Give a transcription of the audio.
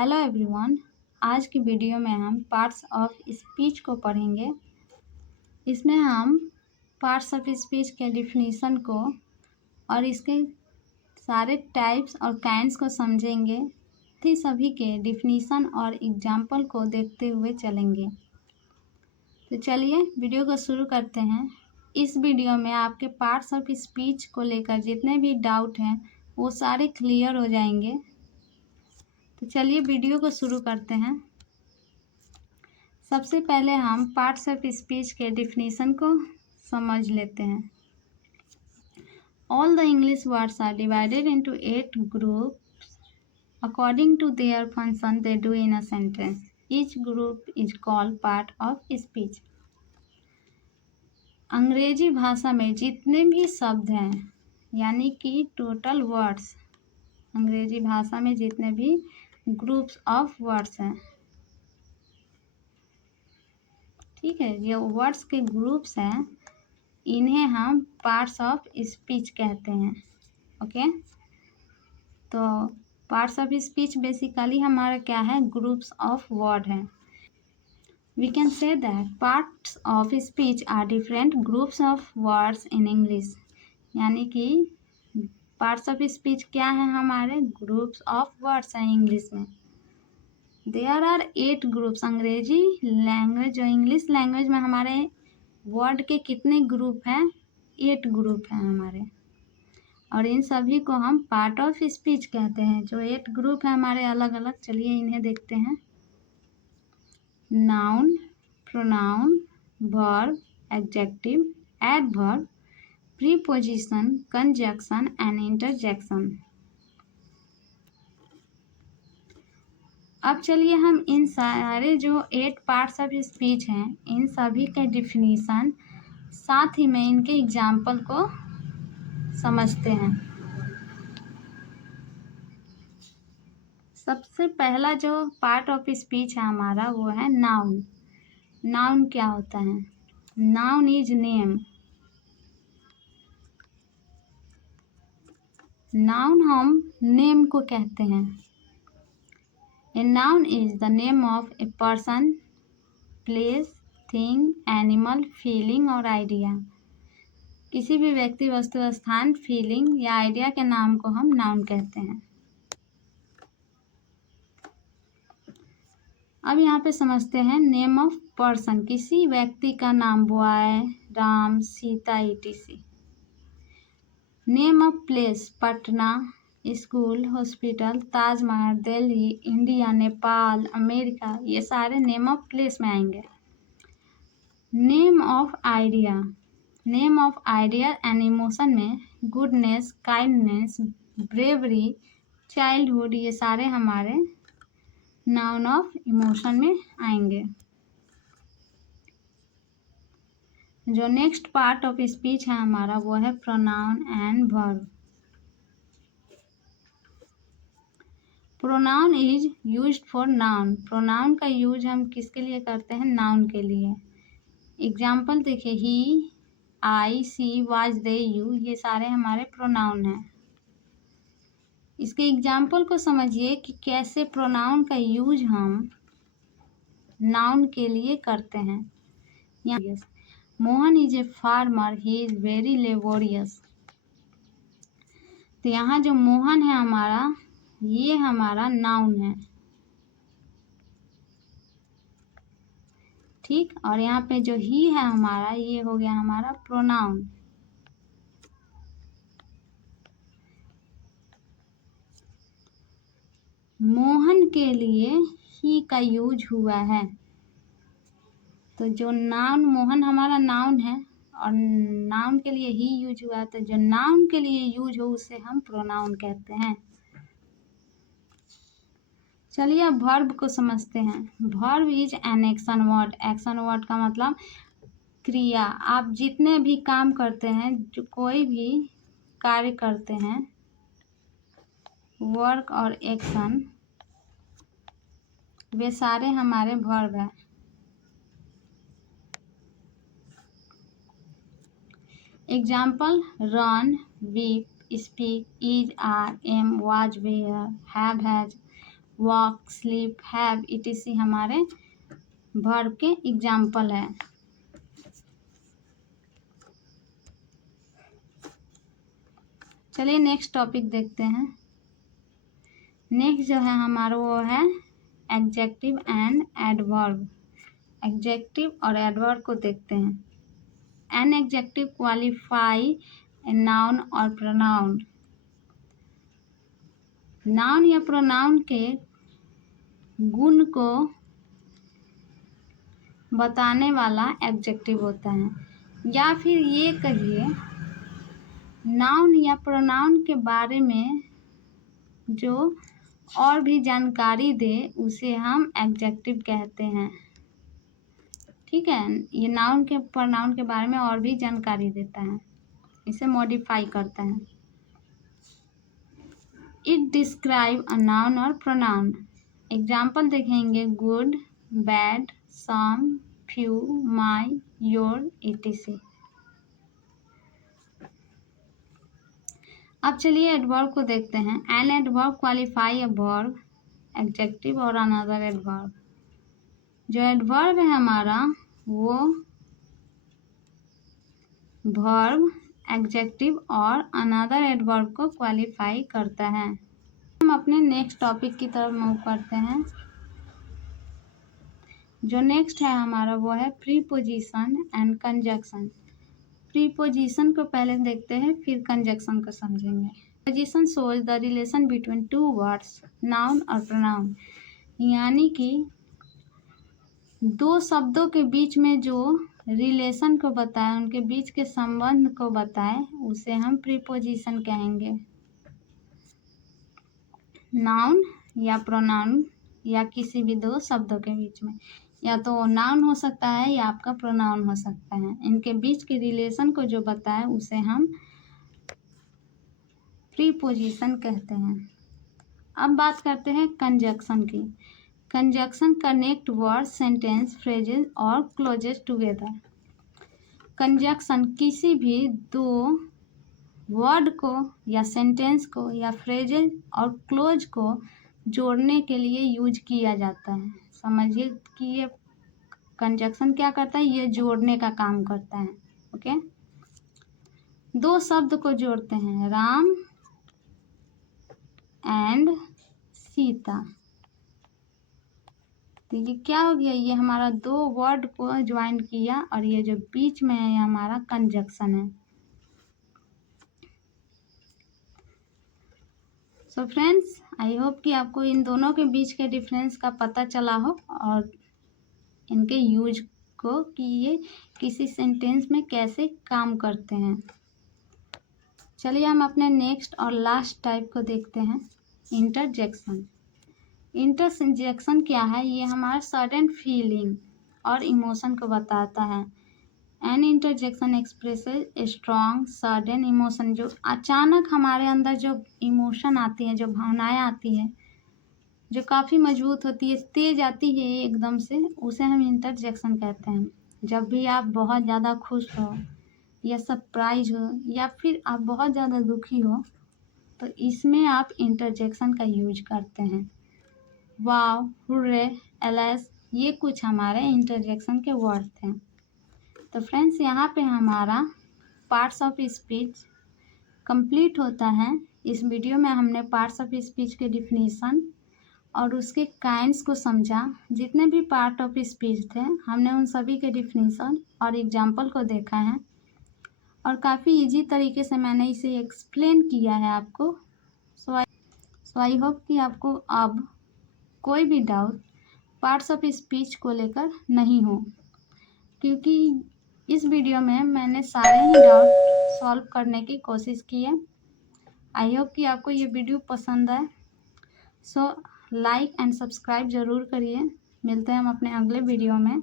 Hello everyone. आज की video में हम पार्ट्स ऑफ स्पीच को पढ़ेंगे। इसमें हम पार्ट्स ऑफ स्पीच के डिफिनीशन को और इसके सारे टाइप्स और काइंड्स को समझेंगे। थी सभी के डिफिनीशन और एग्जाम्पल को देखते हुए चलेंगे। तो चलिए वीडियो को शुरू करते हैं। इस वीडियो में आपके पार्ट्स ऑफ स्पीच को लेकर जितने भी डाउट हैं वो सारे क्लियर हो जाएंगे। तो चलिए वीडियो को शुरू करते हैं। सबसे पहले हम पार्ट्स ऑफ स्पीच के डिफिनीशन को समझ लेते हैं। All the English words are divided into 8 groups according to their function they do in a sentence. Each group is called part of speech. अंग्रेजी भाषा में जितने भी शब्द हैं यानी कि टोटल वर्ड्स, अंग्रेजी भाषा में जितने भी ग्रुप्स ऑफ वर्ड्स हैं, ठीक है, ये वर्ड्स के ग्रुप्स हैं, इन्हें हम पार्ट्स ऑफ स्पीच कहते हैं। ओके, तो पार्ट्स ऑफ स्पीच बेसिकली हमारा क्या है, ग्रुप्स ऑफ वर्ड हैं। We can say that parts of speech are different groups of words in English. यानी कि पार्ट्स ऑफ स्पीच क्या है, हमारे ग्रुप्स ऑफ वर्ड्स हैं इंग्लिश में। There are 8 groups. अंग्रेजी लैंग्वेज जो इंग्लिश लैंग्वेज में हमारे वर्ड के कितने ग्रुप हैं, 8 ग्रुप हैं हमारे, और इन सभी को हम पार्ट ऑफ स्पीच कहते हैं। जो 8 ग्रुप हैं हमारे अलग अलग, चलिए इन्हें देखते हैं। Noun, pronoun, verb, adjective, adverb, preposition, conjunction and interjection. अब चलिए हम इन सारे जो 8 पार्ट्स ऑफ स्पीच हैं इन सभी के डिफिनीशन साथ ही में इनके एग्जाम्पल को समझते हैं। सबसे पहला जो पार्ट ऑफ स्पीच है हमारा वो है नाउन। नाउन क्या होता है? Noun is name. नाउन हम नेम को कहते हैं। A noun is the name of a person, place, thing, animal, feeling और idea। किसी भी व्यक्ति, वस्तु, स्थान, फीलिंग या आइडिया के नाम को हम नाउन कहते हैं। अब यहाँ पे समझते हैं नेम ऑफ पर्सन। किसी व्यक्ति का नाम boy, Ram, Sita etc। Name of place, Patna, school, hospital, Taj Mahal, Delhi, India, Nepal, America, ये सारे नेम ऑफ प्लेस में आएंगे। Name of idea, name of idea and emotion में गुडनेस, काइंडनेस, ब्रेवरी, चाइल्डहुड, ये सारे हमारे नाउन ऑफ इमोशन में आएंगे। जो नेक्स्ट पार्ट ऑफ स्पीच है हमारा वो है pronoun and verb. Pronoun is used for noun. Pronoun का यूज हम किसके लिए करते हैं? नाउन के लिए। एग्जाम्पल देखिए, ही, आई, सी, वाज, दे, यू, ये सारे हमारे प्रोनाउन हैं। इसके एग्जाम्पल को समझिए कि कैसे प्रोनाउन का यूज हम नाउन के लिए करते हैं। यहाँ Mohan is a farmer, he is very laborious. तो यहाँ जो मोहन है हमारा, ये हमारा नाउन है, ठीक। और यहाँ पे जो ही है हमारा, ये हो गया हमारा प्रोनाउन। मोहन के लिए ही का यूज हुआ है। तो जो नाउन, मोहन हमारा नाउन है और नाउन के लिए ही यूज हुआ है, तो जो नाउन के लिए यूज हो उसे हम प्रोनाउन कहते हैं। चलिए अब वर्ब को समझते हैं। Verb is an action word. Action word का मतलब क्रिया। आप जितने भी काम करते हैं, जो कोई भी कार्य करते हैं, वर्क और एक्शन, वे सारे हमारे वर्ब हैं। Example, run, weep, speak, is, are, am, was, were, have, has, walk, sleep, have, etc हमारे वर्ब के एग्जाम्पल है। चलिए नेक्स्ट टॉपिक देखते हैं। नेक्स्ट जो है हमारा वो है एडजेक्टिव एंड एडवर्ब। एडजेक्टिव और एडवर्ब को देखते हैं। An adjective qualify a noun और प्रोनाउन। नाउन या प्रोनाउन के गुण को बताने वाला एडजेक्टिव होता है, या फिर ये कहिए नाउन या प्रोनाउन के बारे में जो और भी जानकारी दे उसे हम एडजेक्टिव कहते हैं। ठीक है, ये नाउन के प्रोनाउन के बारे में और भी जानकारी देता है, इसे मॉडिफाई करता है। इट डिस्क्राइब अ नाउन और प्रोनाउन। एग्जाम्पल देखेंगे good, bad, some, few, my, your, etc। अब चलिए एडवर्ब को देखते हैं। An adverb qualify a verb, adjective और अनदर एडवर्ब। जो एडवर्ब है हमारा वो वर्ब, एडजेक्टिव और अनदर एडवर्ब को क्वालिफाई करता है। हम अपने नेक्स्ट टॉपिक की तरफ मूव करते हैं। जो नेक्स्ट है हमारा वो है प्रीपोजिशन एंड कंजक्शन। प्रीपोजिशन को पहले देखते हैं, फिर कंजक्शन को समझेंगे। Preposition shows the relation between two words, noun और प्रोनाउन। यानी कि दो शब्दों के बीच में जो रिलेशन को बताए, उनके बीच के संबंध को बताए, उसे हम प्रीपोजिशन कहेंगे। नाउन या प्रोनाउन या किसी भी दो शब्दों के बीच में, या तो नाउन हो सकता है या आपका प्रोनाउन हो सकता है, इनके बीच के रिलेशन को जो बताए उसे हम प्रीपोजिशन कहते हैं। अब बात करते हैं कंजक्शन की। Conjunction connect word, sentence, phrases और क्लोजेस टुगेदर। कंजक्शन किसी भी दो वर्ड को या सेंटेंस को या फ्रेजेस और क्लोज को जोड़ने के लिए यूज किया जाता है। समझिए कि ये कंजक्शन क्या करता है, ये जोड़ने का काम करता है। ओके, दो शब्द को जोड़ते हैं, राम एंड सीता। तो ये क्या हो गया, ये हमारा दो वर्ड को ज्वाइन किया और ये जो बीच में है ये हमारा कंजक्शन है। सो फ्रेंड्स, आई होप कि आपको इन दोनों के बीच के डिफरेंस का पता चला हो और इनके यूज को कि ये किसी सेंटेंस में कैसे काम करते हैं। चलिए हम अपने नेक्स्ट और लास्ट टाइप को देखते हैं, इंटरजेक्शन। इंटरजेक्शन क्या है, ये हमारा सडन फीलिंग और इमोशन को बताता है। An interjection expresses a strong sudden emotion. जो अचानक हमारे अंदर जो इमोशन आती है, जो भावनाएं आती है, जो काफ़ी मजबूत होती है, तेज आती है एकदम से, उसे हम इंटरजेक्शन कहते हैं। जब भी आप बहुत ज़्यादा खुश हो या सरप्राइज हो या फिर आप बहुत ज़्यादा दुखी हो, तो इसमें आप इंटरजेक्शन का यूज करते हैं। वाव, हुर्रे, एलएस, ये कुछ हमारे इंटरजेक्शन के वर्ड थे। तो फ्रेंड्स, यहाँ पे हमारा पार्ट्स ऑफ स्पीच कंप्लीट होता है। इस वीडियो में हमने पार्ट्स ऑफ स्पीच के डिफिनीशन और उसके काइंड्स को समझा। जितने भी पार्ट ऑफ स्पीच थे हमने उन सभी के डिफिनीशन और एग्जाम्पल को देखा है और काफ़ी इजी तरीके से मैंने इसे एक्सप्लेन किया है आपको। सो आई होप कि आपको अब कोई भी डाउट पार्ट्स ऑफ स्पीच को लेकर नहीं हो, क्योंकि इस वीडियो में मैंने सारे ही डाउट सॉल्व करने की कोशिश की है। आई होप कि आपको ये वीडियो पसंद आए। सो लाइक एंड सब्सक्राइब ज़रूर करिए। मिलते हैं हम अपने अगले वीडियो में।